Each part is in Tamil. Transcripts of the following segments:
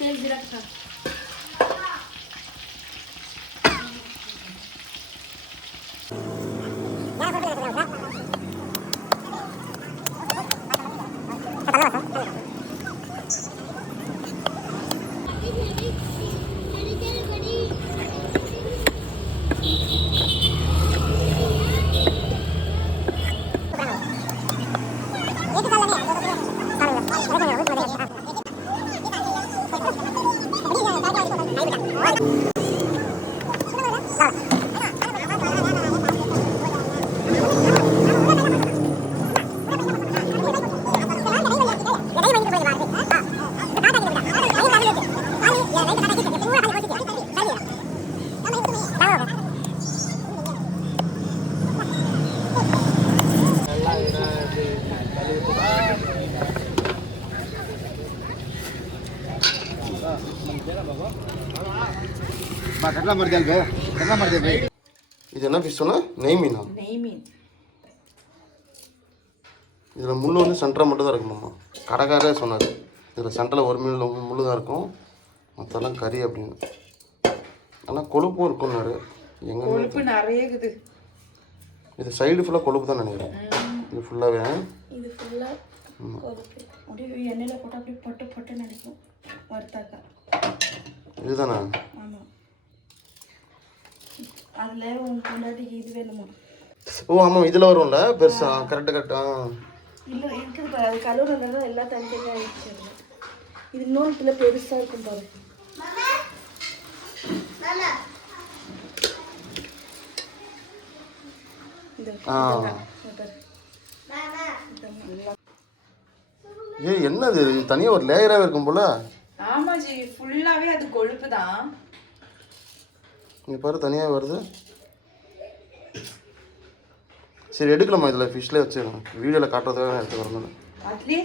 Pięć dyrektorów. என்ன ಮಾಡ್ತೀಯ என்ன ಮಾಡ್ತೀಯ ಬೇ ಇದೆಲ್ಲ ಫಿಶ್ನ நெய் நெய் மீன். இதில் முள் வந்து சென்டராக மட்டும் தான் இருக்கும் கடைக்காரே சொன்னார். இதில் சென்டரில் ஒரு மீன் முள் தான் இருக்கும். மற்றெல்லாம் கறி அப்படின்னு. ஆனால் கொழுப்பும் இருக்கும்னாரு. எங்கே கொழுப்பு நிறைய இருக்குது இது சைடு ஃபுல்லாக கொழுப்பு தான் நினைக்கிறேன். இது ஃபுல்லாகவே இது ஃபுல்லாக எண்ணெயில் போட்டு அப்படியே பொட்டு பொட்டு நினைக்கும் இதுதானா? அதில் உன் பொண்டாட்டிக்கு இது வேணுமா? ஓ ஆமாம் இதில் வரும்ல? பெருசா கரெக்டு கரெக்டாக இல்லை இருக்குது பாரு அது தான் எல்லாம் தனித்தனியாக ஆயிடுச்சு இது இன்னொன்றுல பெருசாக இருக்கும் பாரு. ஏ என்னது? தனியாக ஒரு லேயராகவே இருக்கும் போல. ஆமா ஜி ஃபுல்லாவே அது கொழுப்பு தான் இங்கே பாரு தனியாக வருது. சரி எடுக்கலாமா இதில் ஃபிஷ்லேயே வச்சுருங்க வீடியோவில் காட்டுறதுக்காக எடுத்து வரணும் அதுலயே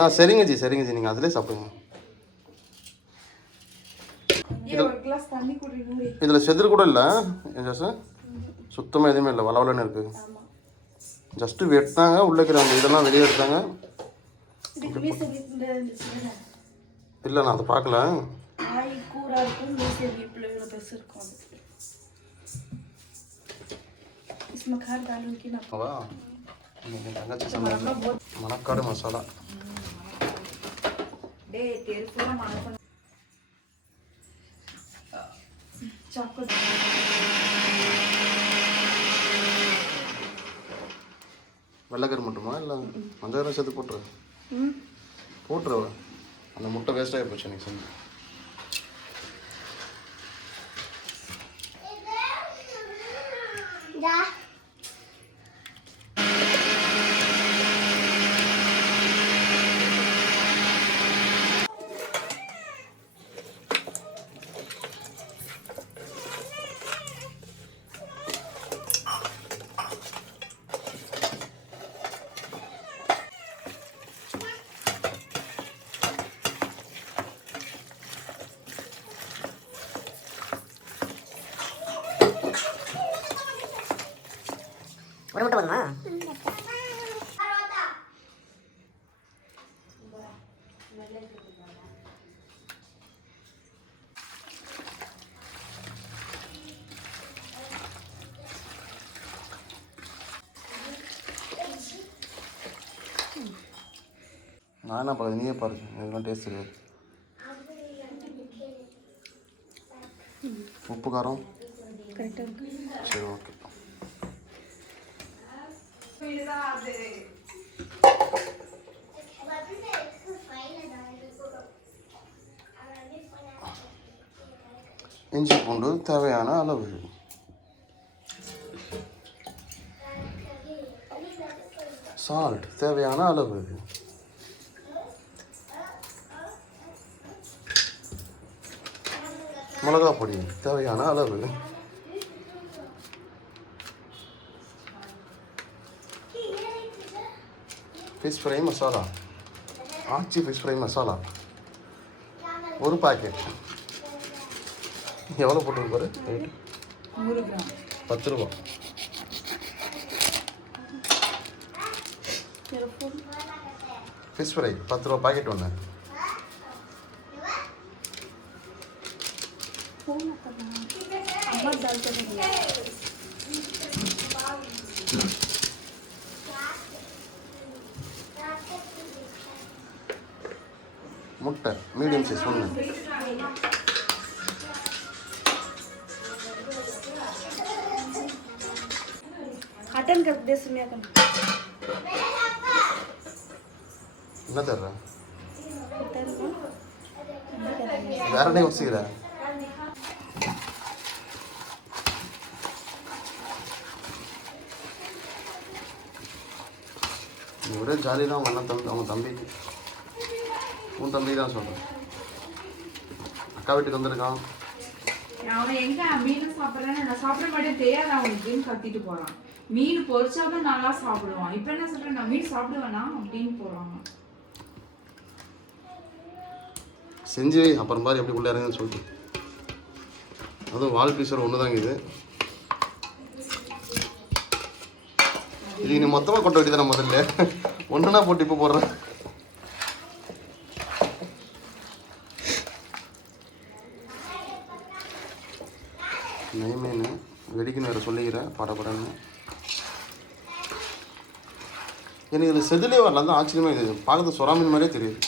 ஆ சரிங்க ஜி சரிங்க ஜி. நீங்கள் அதிலே சாப்பிடுங்க. இதில் செதில் கூட இல்லை? சார் சுத்தமாக எதுவுமே இல்லை. வளவலன்னு இருக்குது ஜஸ்ட்டு வெட்டினாங்க. உள்ளே இருக்கிற அந்த இதெல்லாம் வெளியே எடுத்தாங்க. இல்லை நான் அதை பார்க்கல. ஆய் கூரா இருக்கும் மீசை வீட்டில் இவ்வளோ பெருசு இருக்கும் அது इसमें खार डालूंगी ना வா இன்னைக்கு தங்கச்சி சமையல் மணக்காடு மசாலா डे तेल पूरा मारा पर चाकू வெள்ளைக்கரு மட்டுமா இல்லை மஞ்சள் சேர்த்து போட்டுரு போட்டுரு அந்த முட்டை வேஸ்ட்டாகி போச்சு எனக்கு செஞ்சு ஒரு நான் என்ன பாருங்க நீயே பாருங்கள் இதெல்லாம் டேஸ்ட் கிடையாது உப்பு காரம்? சரி ஓகே சரி இஞ்சி பூண்டு தேவையான அளவு. சால்ட் தேவையான அளவு. மிளகா பொடி தேவையான அளவு. Fish fry masala Aachi fish fry masala ஒரு பாக்கெட் எவ்வளோ போட்டுருக்கு பாரு? ரேட்டு நூறு கிராம். பத்து ரூபா. ஃபிஷ் ஃப்ரை பத்து ரூபா பாக்கெட் ஒன்று ஃபோன் அம்மா இருந்துச்சு சொன்னேன் அட்டன் கரெக்டே சுமையா என்ன தர்ற? வேற என்ன யோசிக்கிற? ஒரே ஜாலி தான் அவங்க அண்ணன் தம்பி அவங்க தம்பிக்கு உன் தம்பி தான் சொல்கிறேன் அக்கா வீட்டுக்கு வந்திருக்கான் அவன் எங்க மீன் சாப்பிட்றேன்னு நான் சாப்பிட மாட்டேன் தெரியாது. அவனுக்குன்னு கத்திட்டு போறான். மீன் பொரிச்சாதான் நல்லா சாப்பிடுவான். இப்ப என்ன சொல்றேன்? நான் மீன் சாப்பிடுவேனா அப்படின்னு போறான். செஞ்சு அப்புறம் பாரு எப்படி உள்ள இறங்குன்னு சொல்லிட்டு. அதுவும் வால் பீஸர் ஒன்று தாங்க இது. இது நீ மொத்தமாக கொட்ட வேண்டியதானே முதல்ல. ஒன்றுனா போட்டு இப்போ போடுறேன் நெய் மீன் வெடிக்கணும் வேறு சொல்லிக்கிறேன் படப்படன்னு எனக்கு இதில் செதிலே வரல தான் ஆச்சரியமாக இது பார்க்கறது சொரா மீன் மாதிரியே தெரியுது.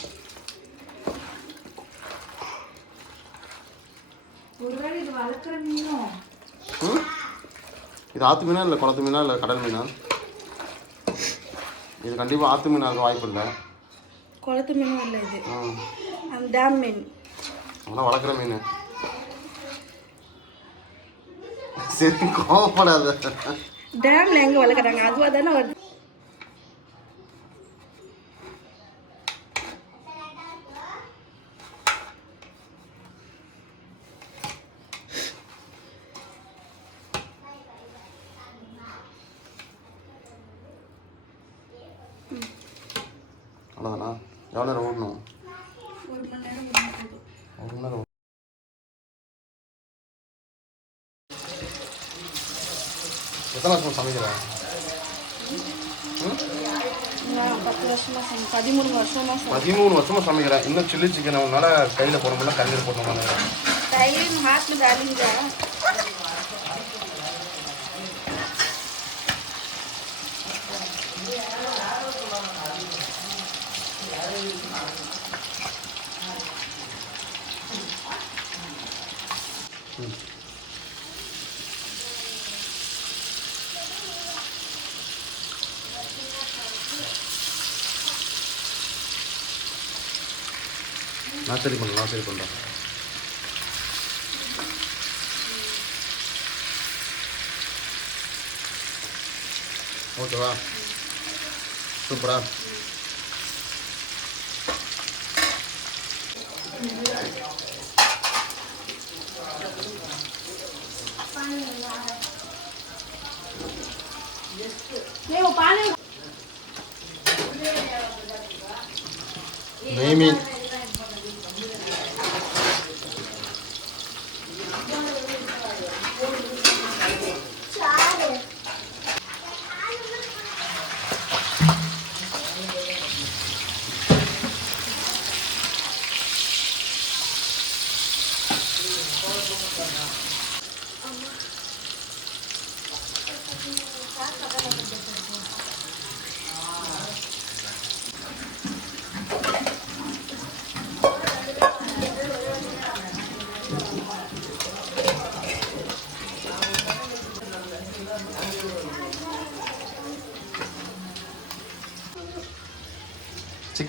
இது ஆற்று மீனா? இல்லை குளத்து மீனா இல்லை கடல் மீனா? இது கண்டிப்பாக ஆற்று மீனாக இருக்க வாய்ப்பு இல்லை. குளத்து மீனும் இல்லை இது. டேம் மீன். ஆனால் வளர்க்குற மீன். சரி கோவப்படாத. டேம்ல எங்க வளர்க்குறாங்க? அதுவாக தானே வருது. ஒரு எத்தனை வருஷம் சமைக்கிறேன் பதிமூணு வருஷமா சமைக்கிறேன் இன்னும் சில்லி சிக்கன் அவனால கையில் போட முடியல கறியில் போட முடியல. Thank you. நான் சரி பண்ணுறேன் நான் சரி பண்ணுறேன். ஓகேவா? சூப்பரா? நெய்மீன்.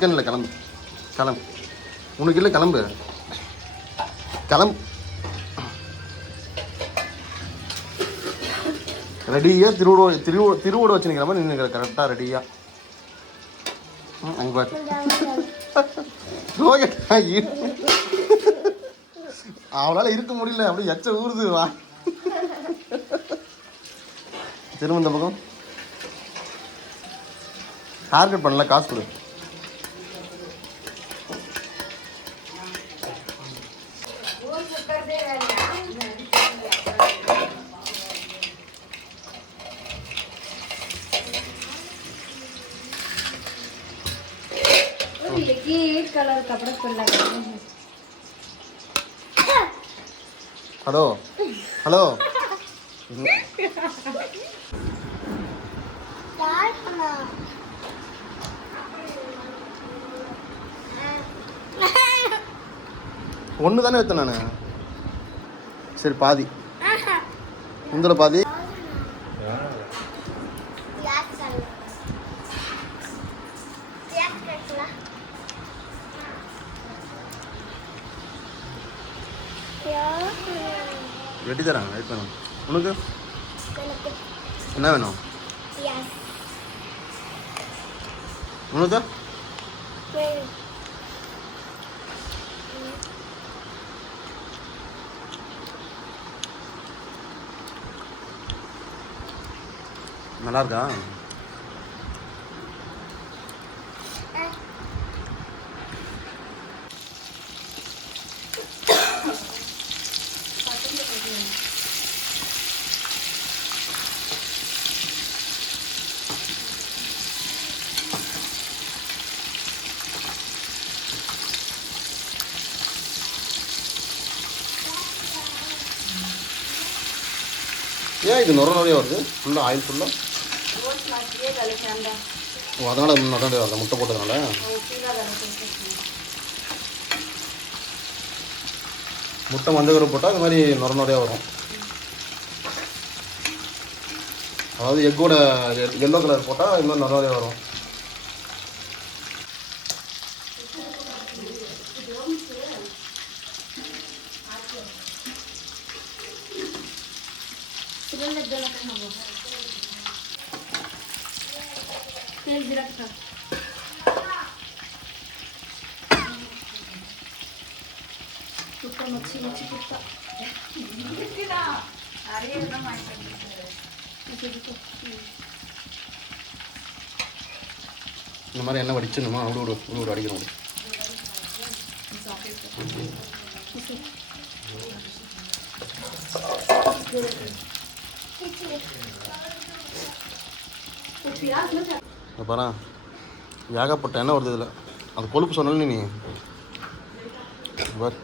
மீன் சிக்கனில் கிளம்பு. கிளம்பு. உனக்கு இல்லை கிளம்பு. கிளம்பு. ரெடியாக திருவிழா திருவிழா திருவிட வச்சுருக்கிற மாதிரி நின்று கரெக்டாக ரெடியாக அங்கே பாரு. அவளால் இருக்க முடியல அப்படியே எச்ச ஊறுது வா. திரும்ப இந்த பக்கம். ஹேர் கட் பண்ணல காசு கொடு. कलर कपड़ा पहन ஹலோ ஹலோ ஒன்று தானே எடுத்தேன் நான் சரி பாதி உந்தில் பாதி உனக்கு நல்லா இருக்கா? ஏன் இது நுர நுறைய வருது? ஃபுல்லாக ஆயில் ஃபுல்லாக ஓ அதனால் நுர நிறைய வருது முட்டை போட்டதுனால? முட்டை மஞ்சள் போட்டால் இந்த மாதிரி நுர நிறையா வரும். அதாவது எக்கோட எல்லோ கலர் போட்டால் இன்னும் மாதிரி நுர வரும். மச்சி மச்சி கொடுத்தா இந்த மாதிரி என்ன வடிச்சிடணுமா அவ்வளோ ஒரு அவ்வளோ அடிக்கணும் பாரு ஏகப்பட்ட எண்ணெய் வருது இதில் அந்த கொழுப்பு சொன்னல நீ பார்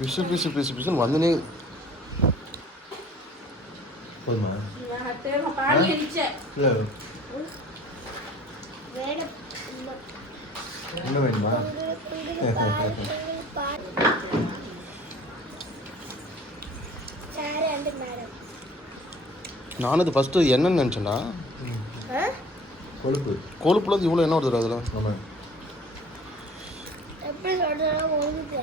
பிசு பிசு பிசு பிசுன்னு வந்துனே போதுமா? நான் இன்னும் வேணுமா. நானும் இது ஃபஸ்ட்டு என்னன்னு நினச்சேன்டா கொழுப்பு. கொழுப்புல இவ்வளோ எண்ணெய் வருது அதில்? ஆமாம். எப்படி சொல்றது உங்களுக்கு எண்ணெய் எவ்வளோ என்ன இந்த வா. உங்களுக்கு வந்து பால் கொஞ்சம் பார்த்துக்கோங்க பொங்கல் முப்பது பால் போ- இங்க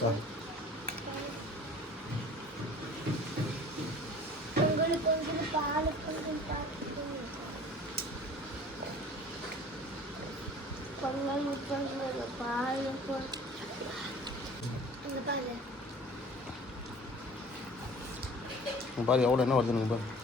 பாரு பாரு எவ்வளோ எண்ணெய் வருதுன்னு பாரு பாரு